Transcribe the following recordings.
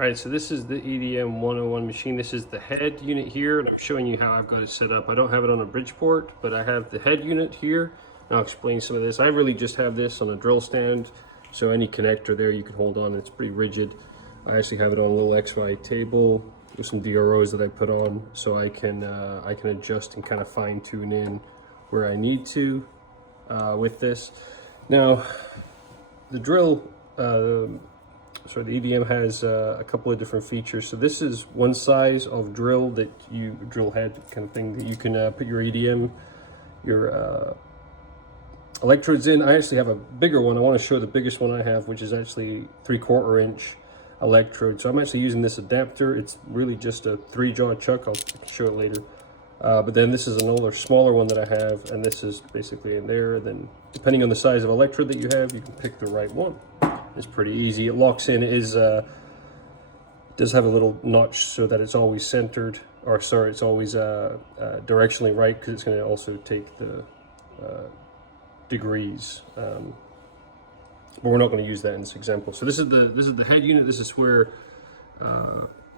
All right, so this is the EDM 101 machine. This is the head unit here, and I'm showing you how I've got it set up. I don't have it on a Bridgeport, but I have the head unit here. And I'll explain some of this. I really just have this on a drill stand, so any connector there you can hold on. It's pretty rigid. I actually have it on a little XY table with some DROs that I put on, so I can adjust and kind of fine tune in where I need to with this. Now, the drill. So the EDM has a couple of different features. So this is one size of drill that you drill head kind of thing that you can put your EDM, your electrodes in. I actually have a bigger one. I want to show the biggest one I have, which is actually 3/4 inch electrode. So I'm actually using this adapter. It's really just a 3-jaw chuck. I'll show it later. But then this is an older, smaller one that I have, and this is basically in there. Then depending on the size of electrode that you have, you can pick the right one. It's pretty easy. It locks in. It does have a little notch so that it's always centered, or sorry, it's always directionally right, because it's going to also take the degrees. But we're not going to use that in this example. So this is the head unit. This is where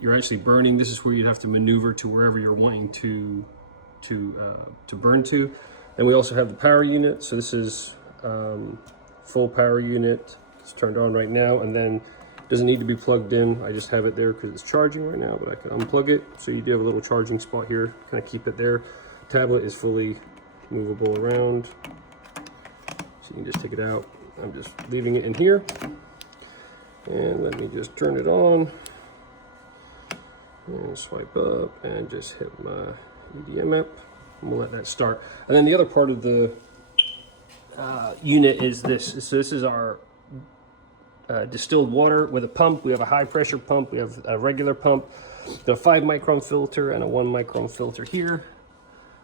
you're actually burning. This is where you'd have to maneuver to wherever you're wanting to burn to. And we also have the power unit. So this is full power unit. It's turned on right now, and then it doesn't need to be plugged in. I just have it there because it's charging right now, but I can unplug it. So you do have a little charging spot here, kind of keep it there. Tablet is fully movable around, so you can just take it out. I'm just leaving it in here, and let me just turn it on and swipe up and just hit my EDM app, and we'll let that start. And then the other part of the unit is this. So this is our distilled water with a pump. We have a high pressure pump, we have a regular pump, the 5-micron filter and a 1-micron filter here,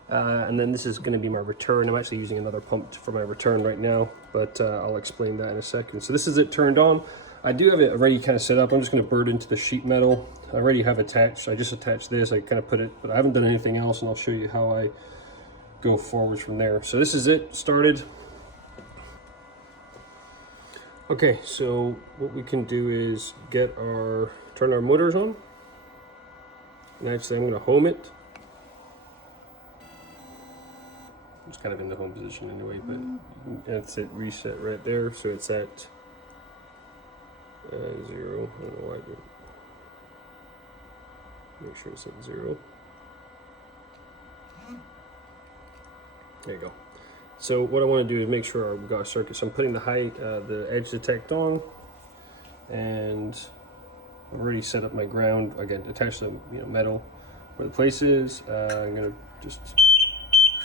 and then this is going to be my return. I'm actually using another pump for my return right now, but I'll explain that in a second. So this is it turned on. I do have it already kind of set up. I'm just going to burn it into the sheet metal. I already have attached. I just attached this. I kind of put it, but I haven't done anything else, and I'll show you how I go forwards from there. So this is it started. Okay, so what we can do is turn our motors on. And actually I'm gonna home it. It's kind of in the home position anyway, but that's it, reset right there. So it's at 0, I don't know why, but make sure it's at 0. There you go. So what I want to do is make sure we've got a circuit. So I'm putting the edge detect on, and I've already set up my ground. Again, attach the metal where the place is. I'm gonna just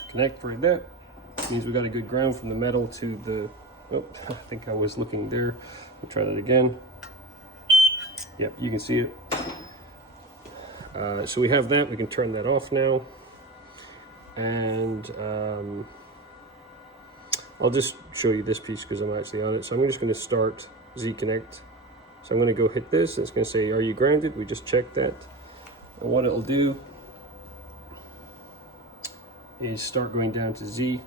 connect right there. Means we got a good ground from the metal to the. Oh, I think I was looking there. We'll try that again. Yep, you can see it. So we have that. We can turn that off now, and I'll just show you this piece because I'm actually on it. So I'm just going to start Z Connect. So I'm going to go hit this, and it's going to say, are you grounded? We just checked that. And what it'll do is start going down to Z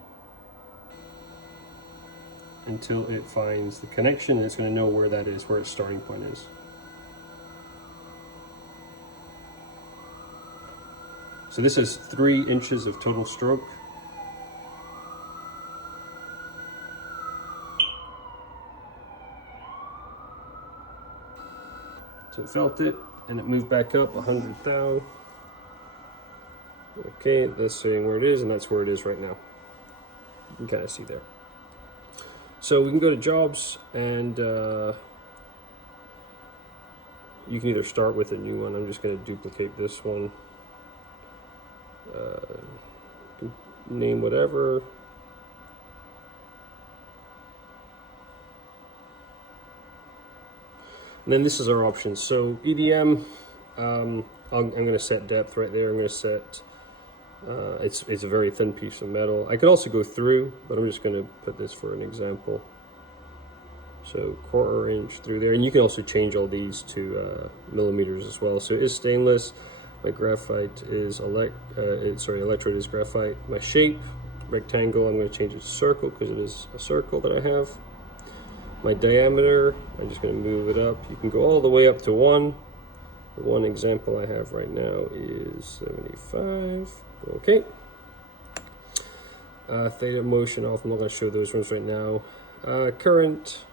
until it finds the connection, and it's going to know where that is, where its starting point is. So this is 3 inches of total stroke. So it felt it, and it moved back up 100 thou. Okay, that's saying where it is, and that's where it is right now. You can kind of see there. So we can go to jobs, and you can either start with a new one. I'm just going to duplicate this one. Name whatever. And then this is our options. So EDM, I'm going to set depth right there. I'm going to set, it's a very thin piece of metal. I could also go through, but I'm just going to put this for an example. So 1/4 inch through there. And you can also change all these to millimeters as well. So it is stainless. My graphite is, electrode is graphite. My shape, rectangle, I'm going to change it to circle because it is a circle that I have. My diameter, I'm just going to move it up. You can go all the way up to 1. The one example I have right now is 75. Okay. Theta motion off. I'm not going to show those ones right now. Current,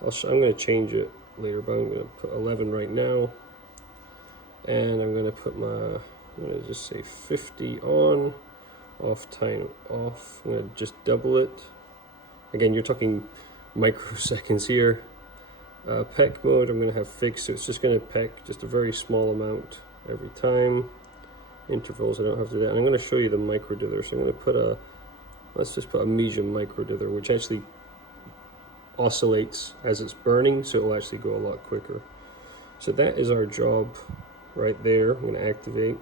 I'm going to change it later, but I'm going to put 11 right now. And I'm going to put I'm going to just say 50 on, off time off. I'm going to just double it. Again, you're talking microseconds here. Peck mode, I'm going to have fixed, so it's just going to peck just a very small amount every time. Intervals, I don't have to do that. And I'm going to show you the micro dither. So I'm going to put let's just put a medium micro dither, which actually oscillates as it's burning, so it will actually go a lot quicker. So that is our job right there. I'm going to activate.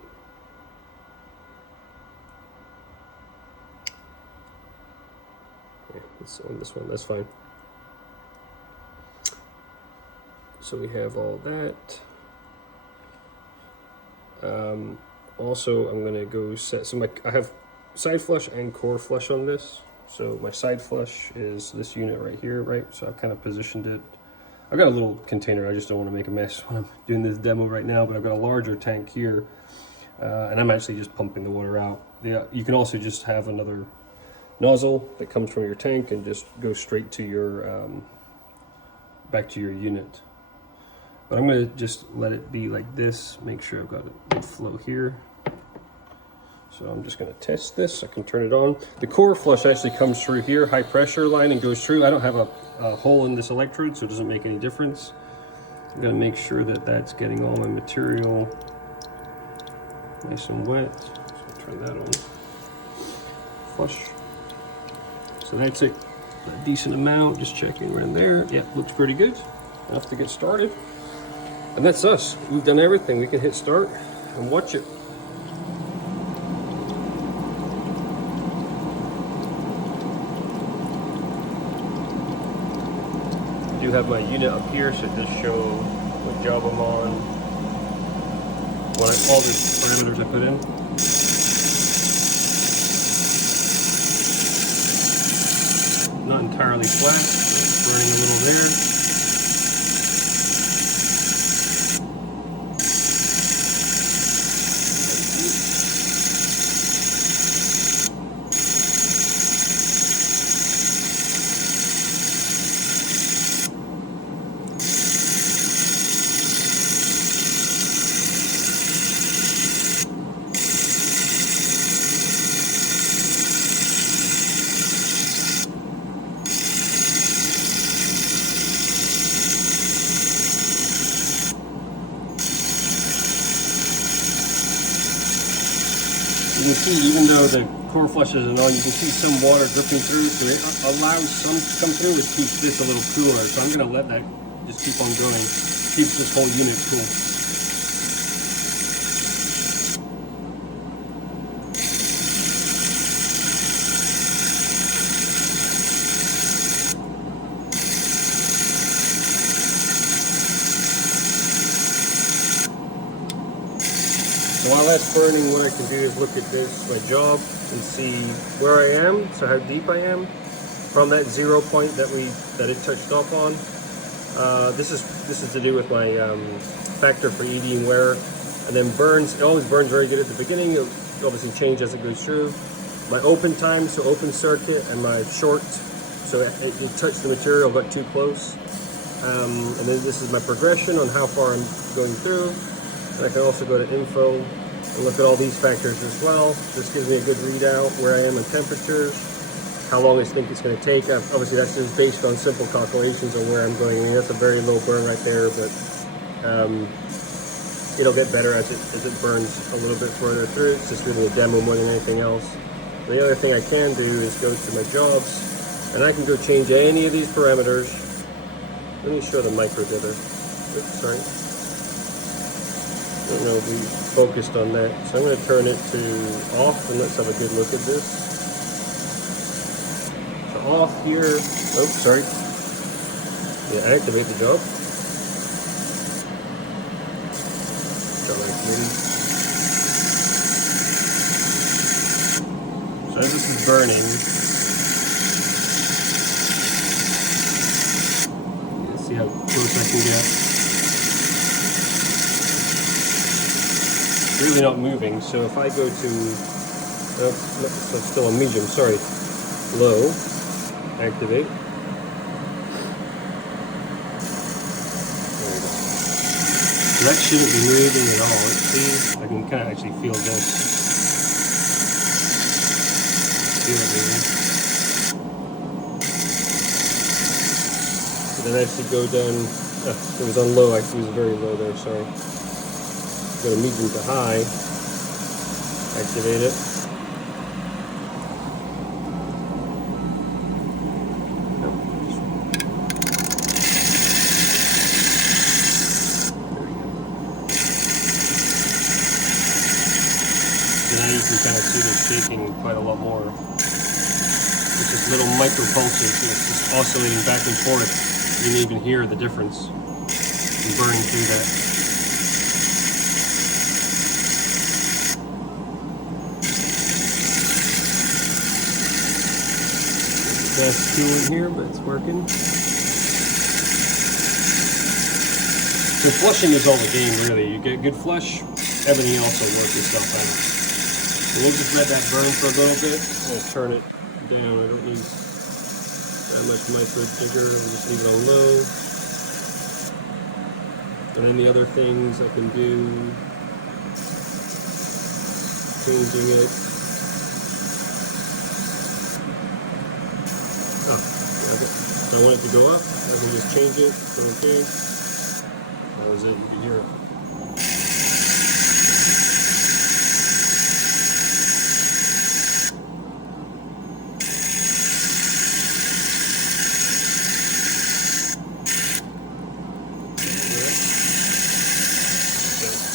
Yeah, it's on this one, that's fine. So we have all that. Also, I'm going to go set, so I have side flush and core flush on this. So my side flush is this unit right here, right? So I've kind of positioned it. I've got a little container, I just don't want to make a mess when I'm doing this demo right now, but I've got a larger tank here, and I'm actually just pumping the water out. You can also just have another nozzle that comes from your tank and just go straight to your, back to your unit. But I'm going to just let it be like this, make sure I've got a good flow here. So I'm just going to test this. I can turn it on. The core flush actually comes through here, high pressure line, and goes through. I don't have a hole in this electrode, so it doesn't make any difference. I'm going to make sure that that's getting all my material nice and wet. So turn that on. Flush. So that's it. A decent amount. Just checking around there. Yeah, looks pretty good. Enough to get started. And that's us. We've done everything. We can hit start and watch it. I do have my unit up here, so it does show what job I'm on. All the parameters I put in. Not entirely flat. It's burning a little there. You can see, even though the core flush isn't on, you can see some water dripping through, so it allows some to come through. It keeps this a little cooler, so I'm going to let that just keep on going. Keeps this whole unit cool. So while that's burning, what I can do is look at this, my job, and see where I am, so how deep I am from that 0 point that it touched off on. This is to do with my factor for EDM wear, and then burns. It always burns very good at the beginning. It'll obviously change as it goes through. My open time, so open circuit, and my short, so it touched the material but too close. And then this is my progression on how far I'm going through. And I can also go to info and look at all these factors as well. This gives me a good readout where I am in temperatures, how long I think it's going to take. Obviously, that's just based on simple calculations on where I'm going. I mean, that's a very low burn right there, but it'll get better as it burns a little bit further through. It's just really a demo more than anything else. The other thing I can do is go to my jobs, and I can go change any of these parameters. Let me show the micro dither. Oops, sorry. I don't know if we focused on that. So I'm going to turn it to off, and let's have a good look at this. So off here, oops, sorry. Yeah, activate the job. Job activated. So as this is burning, let's see how close I can get. really not moving. So if I go to, that's still on medium, sorry, low, activate. So that shouldn't be moving at all. Let's see, I can kind of actually feel this. Feel it moving. Then actually go down, it was on low, actually it was very low there, sorry. Go to medium to high, activate it. So now you can kind of see this shaking quite a lot more. It's just little micro pulses, and it's just oscillating back and forth. You can even hear the difference in burning through that. Best tool in here, but it's working. So flushing is all the game, really. You get good flush, everything else will work itself out. So we'll just let that burn for a little bit. I'll turn it down. I don't need that much micro jigger. We'll just leave it on low. And then the other things I can do, changing it. Oh, okay. If I want it to go up, I can just change it. Okay. That was it. You can hear it.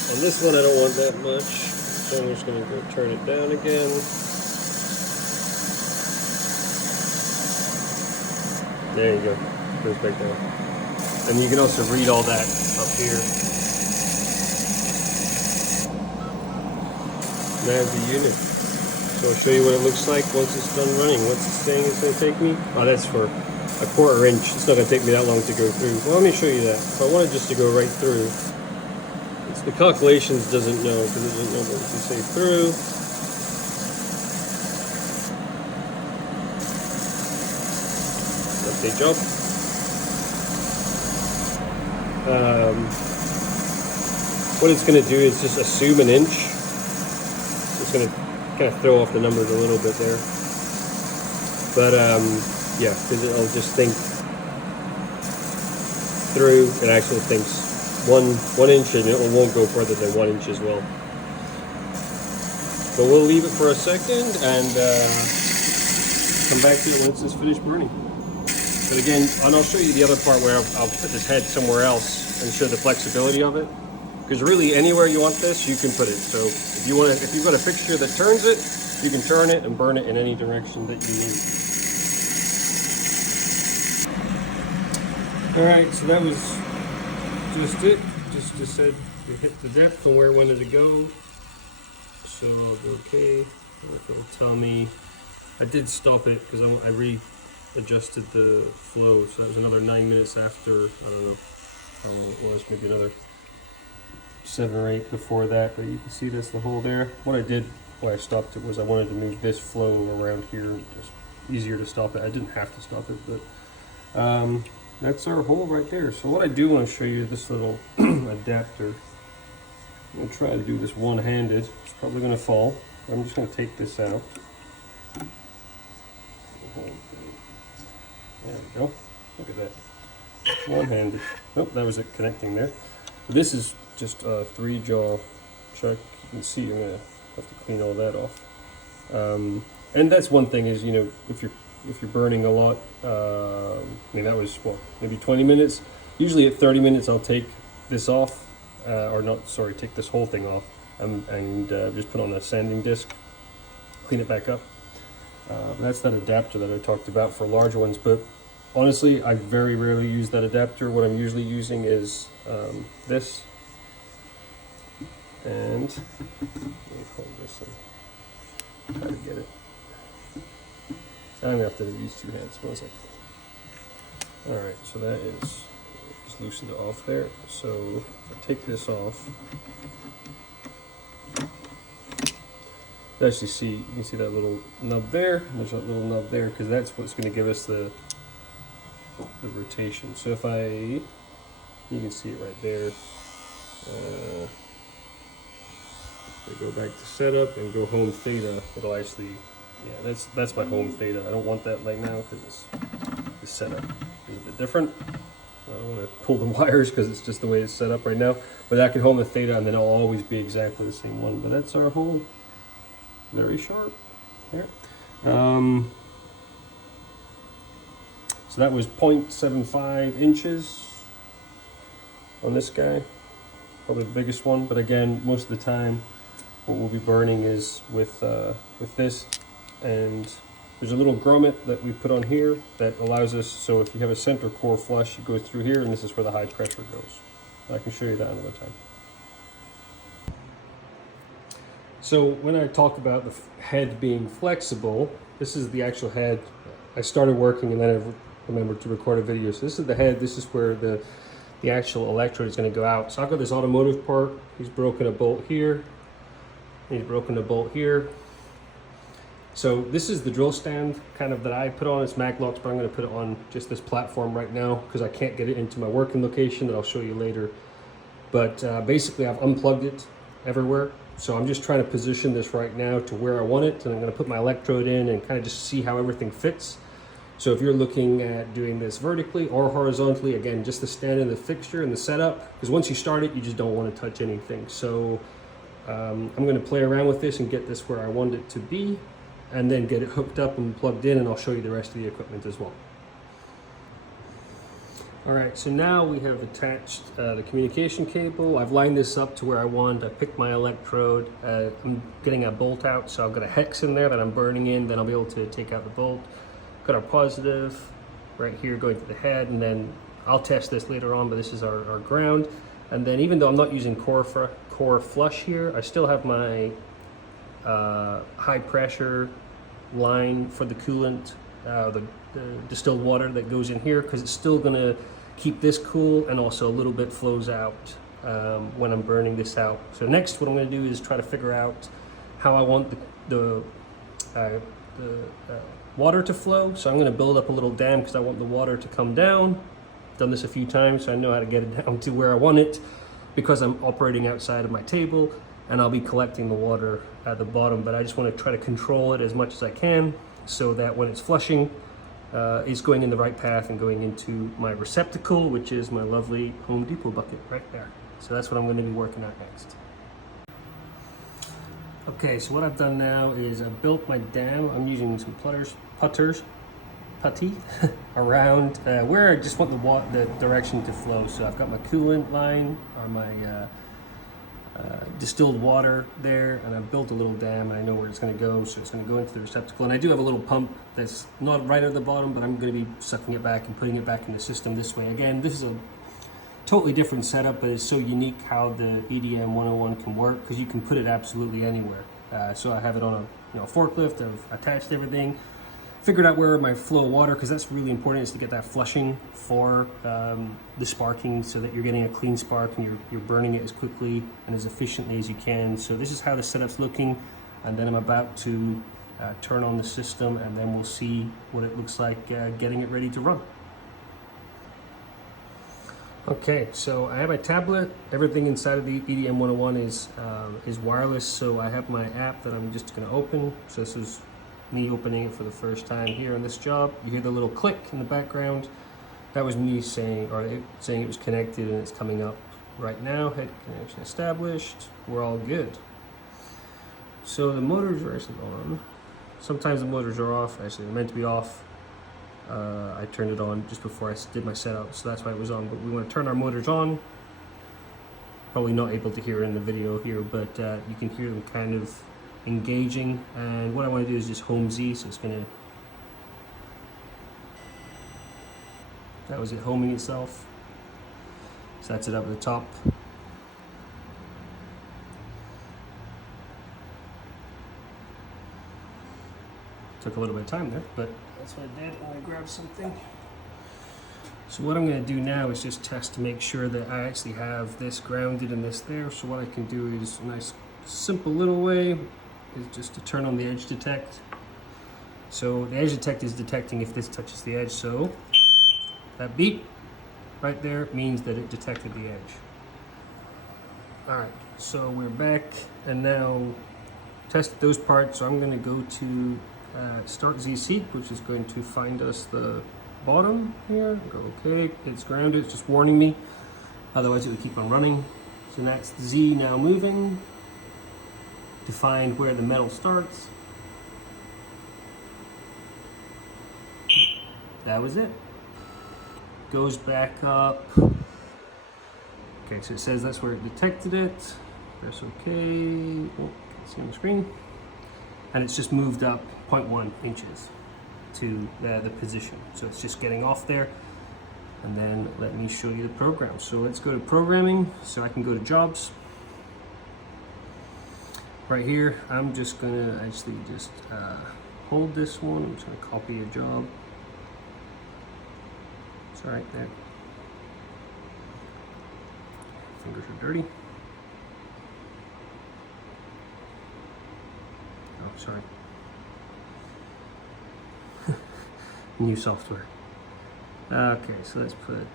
On this one I don't want that much, so I'm just going to go turn it down again. There you go, goes back down. And you can also read all that up here. There's the unit. So I'll show you what it looks like once it's done running. What's it saying it's going to take me? Oh, that's for a 1/4 inch. It's not going to take me that long to go through. Well, let me show you that. If I wanted just to go right through, the calculations doesn't know, because it doesn't know what you say through. Okay, jump. What it's going to do is just assume an inch. It's going to kind of throw off the numbers a little bit there. But yeah, because it'll just think through. It actually thinks one inch, and it won't go further than 1 inch as well. But we'll leave it for a second and come back to it once it's finished burning. But again, and I'll show you the other part where I'll put this head somewhere else and show the flexibility of it. Because really, anywhere you want this, you can put it. So if you've got a fixture that turns it, you can turn it and burn it in any direction that you need. All right, so that was just it. Just said to hit the depth and where it wanted to go. So I'll go okay. It'll tell me. I did stop it because I readjusted the flow, so that was another 9 minutes after. I don't know how long it was, maybe another 7 or 8 before that. But you can see this the hole there. What I did when I stopped it was I wanted to move this flow around here, just easier to stop it. I didn't have to stop it, but that's our hole right there. So what I do want to show you this little adapter. I'm going to try to do this one-handed. It's probably going to fall. I'm just going to take this out. There we go. Look at that. One-handed. Oh, that was it connecting there. This is just a 3-jaw chuck. You can see I'm going to have to clean all that off. And that's one thing is, you know, if you're burning a lot, I mean that was maybe 20 minutes. Usually at 30 minutes I'll take this off, take this whole thing off, and just put on a sanding disc, clean it back up. That's that adapter that I talked about for larger ones, but honestly I very rarely use that adapter. What I'm usually using is this, and let me hold this and try to get it. I'm gonna have to use 2 hands. 1 second. Alright, so that is just loosened it off there. So I'll take this off. As you can see that little nub there, and there's that little nub there, because that's what's going to give us the rotation. So if you can see it right there. If I go back to setup and go home theta, it'll actually, yeah, that's my home theta. I don't want that right now because the setup is a bit different. I don't want to pull the wires because it's just the way it's set up right now. But that can home the theta, and then it'll always be exactly the same one. But that's our home. Very sharp. There. So that was 0.75 inches on this guy. Probably the biggest one. But again, most of the time, what we'll be burning is with this. And there's a little grommet that we put on here that allows us, so if you have a center core flush, it goes through here, and this is where the high pressure goes. I can show you that another time. So when I talk about the head being flexible, this is the actual head. I started working and then I remembered to record a video. So this is the head. This is where the actual electrode is going to go out. So I've got this automotive part. He's broken a bolt here. He's broken a bolt here. So this is the drill stand kind of that I put on. It's Maglocks, but I'm going to put it on just this platform right now because I can't get it into my working location that I'll show you later. But basically I've unplugged it everywhere. So I'm just trying to position this right now to where I want it, and I'm going to put my electrode in and kind of just see how everything fits. So if you're looking at doing this vertically or horizontally, again, just the stand and the fixture and the setup, because once you start it, you just don't want to touch anything. So I'm going to play around with this and get this where I want it to be, and then get it hooked up and plugged in, and I'll show you the rest of the equipment as well. All right, so now we have attached the communication cable. I've lined this up to where I want. I picked my electrode. I'm getting a bolt out, so I've got a hex in there that I'm burning in. Then I'll be able to take out the bolt. Got our positive right here going to the head, and then I'll test this later on, but this is our ground. And then even though I'm not using core flush here, I still have my high pressure line for the coolant, the distilled water that goes in here, because it's still going to keep this cool, and also a little bit flows out when I'm burning this out. So next what I'm going to do is try to figure out how I want the water to flow. So I'm going to build up a little dam because I want the water to come down. Done this a few times, so I know how to get it down to where I want it, because I'm operating outside of my table, and I'll be collecting the water at the bottom. But I just want to try to control it as much as I can, so that when it's flushing, it's going in the right path and going into my receptacle, which is my lovely Home Depot bucket right there. So that's what I'm going to be working on next. Okay, so what I've done now is I've built my dam. I'm using some putty around where I just want the direction to flow. So I've got my coolant line, or my distilled water there, and I've built a little dam, and I know where it's going to go, so it's going to go into the receptacle. And I do have a little pump that's not right at the bottom, but I'm going to be sucking it back and putting it back in the system this way. Again, this is a totally different setup, but it's so unique how the EDM 101 can work, because you can put it absolutely anywhere. So I have it on a forklift. I've attached everything, figured out where my flow of water, because that's really important, is to get that flushing for the sparking, so that you're getting a clean spark and you're burning it as quickly and as efficiently as you can. So this is how the setup's looking, and then I'm about to turn on the system, and then we'll see what it looks like getting it ready to run. Okay, so I have my tablet. Everything inside of the EDM 101 is wireless, so I have my app that I'm just going to open. So this is me opening it for the first time here on this job. You hear the little click in the background. That was me saying it was connected, and it's coming up right now. Head connection established. We're all good. So the motors are actually on. Sometimes the motors are off. Actually, they're meant to be off. I turned it on just before I did my setup, so that's why it was on. But we want to turn our motors on. Probably not able to hear it in the video here, but you can hear them kind of engaging. And what I want to do is just home Z, so it's going to, that was it homing itself. So that's it up at the top. Took a little bit of time there, but that's what I did. I'm going to grab something. So what I'm going to do now is just test to make sure that I actually have this grounded and this there. So what I can do is a nice simple little way. is just to turn on the edge detect. So the edge detect is detecting if this touches the edge. So that beep right there means that it detected the edge. All right, so we're back and now tested those parts. So I'm going to go to start Z-Seek, which is going to find us the bottom here. Go okay, it's grounded, it's just warning me. Otherwise it would keep on running. So that's Z now moving to find where the metal starts. That was it. Goes back up. Okay, so it says that's where it detected it. Press OK. Oh, can't see on the screen. And it's just moved up 0.1 inches to the position. So it's just getting off there. And then let me show you the program. So let's go to programming. So I can go to jobs. Right here, I'm just gonna actually just hold this one. I'm just gonna copy a job. It's right there. Fingers are dirty. Oh, sorry. New software. Okay, so let's put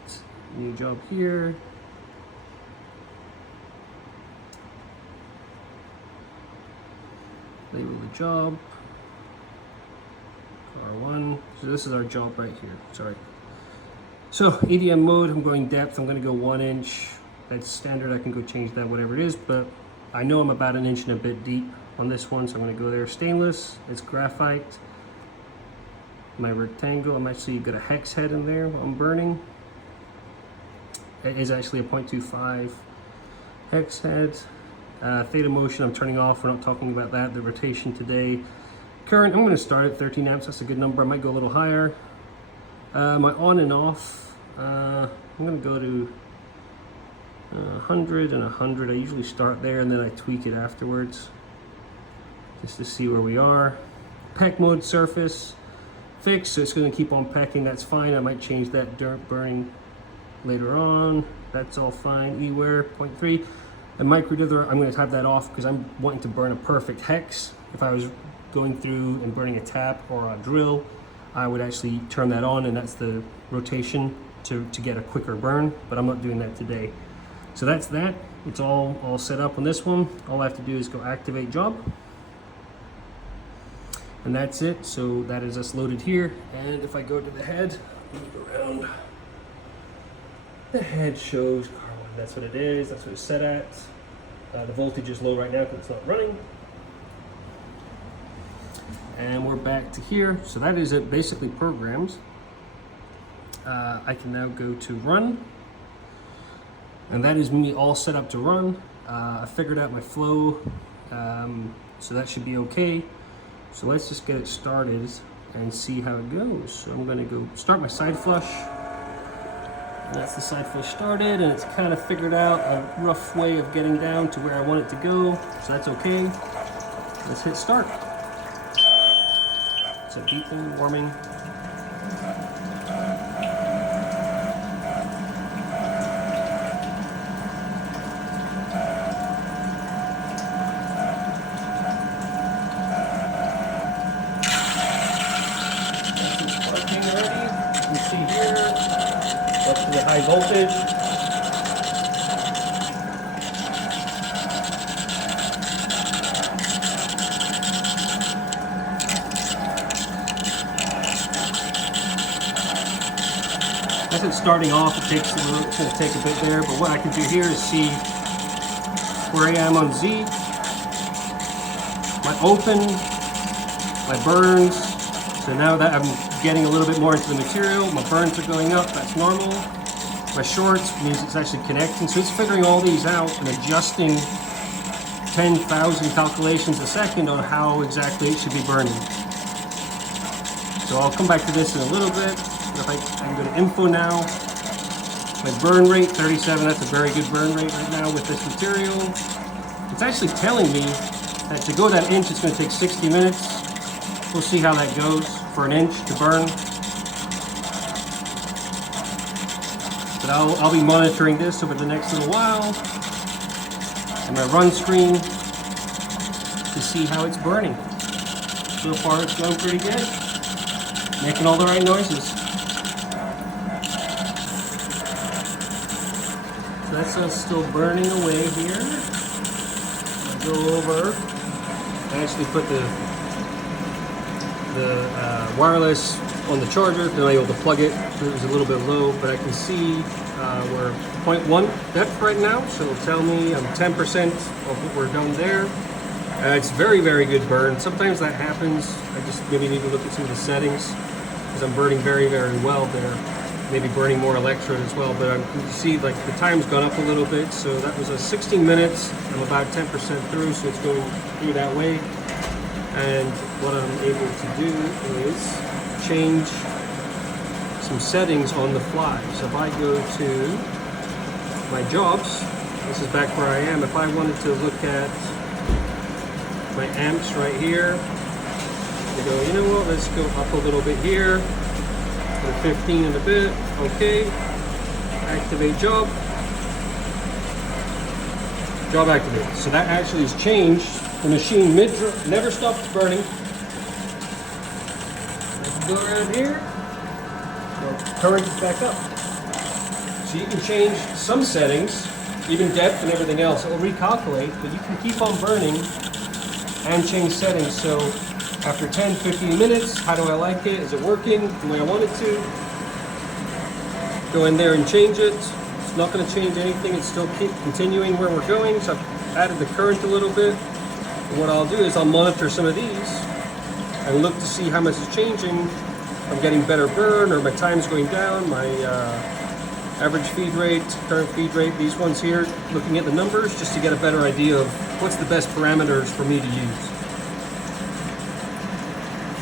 new job here. Label the job. R1. So this is our job right here. Sorry. So EDM mode, I'm going depth. I'm going to go 1 inch. That's standard. I can go change that, whatever it is. But I know I'm about 1 inch and a bit deep on this one, so I'm going to go there. Stainless. It's graphite. My rectangle. I'm actually got a hex head in there. I'm burning. It is actually a 0.25 hex head. Theta motion, I'm turning off. We're not talking about that. The rotation today. Current, I'm going to start at 13 amps. That's a good number. I might go a little higher. My on and off, I'm going to go to 100 and 100. I usually start there and then I tweak it afterwards just to see where we are. Peck mode, surface, fixed. So it's going to keep on pecking. That's fine. I might change that dirt burning later on. That's all fine. E-wear, 0.3. And micro dither, I'm going to have that off because I'm wanting to burn a perfect hex. If I was going through and burning a tap or a drill, I would actually turn that on, and that's the rotation to get a quicker burn, but I'm not doing that today. So that's that. It's all set up on this one. All I have to do is go activate job. And that's it. So that is us loaded here. And if I go to the head, move around, the head shows car 1. That's what it is. That's what it's set at. The voltage is low right now because it's not running. And we're back to here. So that is it, basically programs. I can now go to run. And that is me all set up to run. I figured out my flow. So that should be okay. So let's just get it started and see how it goes. So I'm going to go start my side flush. And that's the side flush started, and it's kind of figured out a rough way of getting down to where I want it to go. So that's okay. Let's hit start. It's a beeping, warming. Up to the high voltage. As it's starting off, it's going to take a bit there, but what I can do here is see where I am on Z, my open, my burns. So now that I'm getting a little bit more into the material, my burns are going up, that's normal. My shorts means it's actually connecting. So it's figuring all these out and adjusting 10,000 calculations a second on how exactly it should be burning. So I'll come back to this in a little bit. If I can go to info now, my burn rate, 37, that's a very good burn rate right now with this material. It's actually telling me that to go that inch, it's going to take 60 minutes. We'll see how that goes for an inch to burn. But I'll be monitoring this over the next little while. And my run screen. to see how it's burning. So far it's going pretty good. Making all the right noises. So that's still burning away here. I'll go over. I actually put the wireless on the charger, then I was able to plug it. So it was a little bit low, but I can see we're 0.1 depth right now, so it'll tell me I'm 10% of what we're done there. It's very, very good burn. Sometimes that happens. I just maybe need to look at some of the settings because I'm burning very, very well there. Maybe burning more electrode as well, but you can see like the time's gone up a little bit. So that was 16 minutes. I'm about 10% through, so it's going through that way. And what I'm able to do is change some settings on the fly. So if I go to my jobs, this is back where I am. If I wanted to look at my amps right here, I go, you know what, let's go up a little bit here, put 15 and a bit, okay, activate job activated. So that actually has changed. The machine never stops burning. Let's go around here, so current is back up. So you can change some settings, even depth and everything else. It will recalculate, but you can keep on burning and change settings. So after 10, 15 minutes, how do I like it? Is it working the way I want it to? Go in there and change it. It's not going to change anything. It's still keep continuing where we're going. So I've added the current a little bit. And what I'll do is I'll monitor some of these and look to see how much is changing. I'm getting better burn, or my time's going down, my average feed rate, current feed rate, these ones here, looking at the numbers just to get a better idea of what's the best parameters for me to use.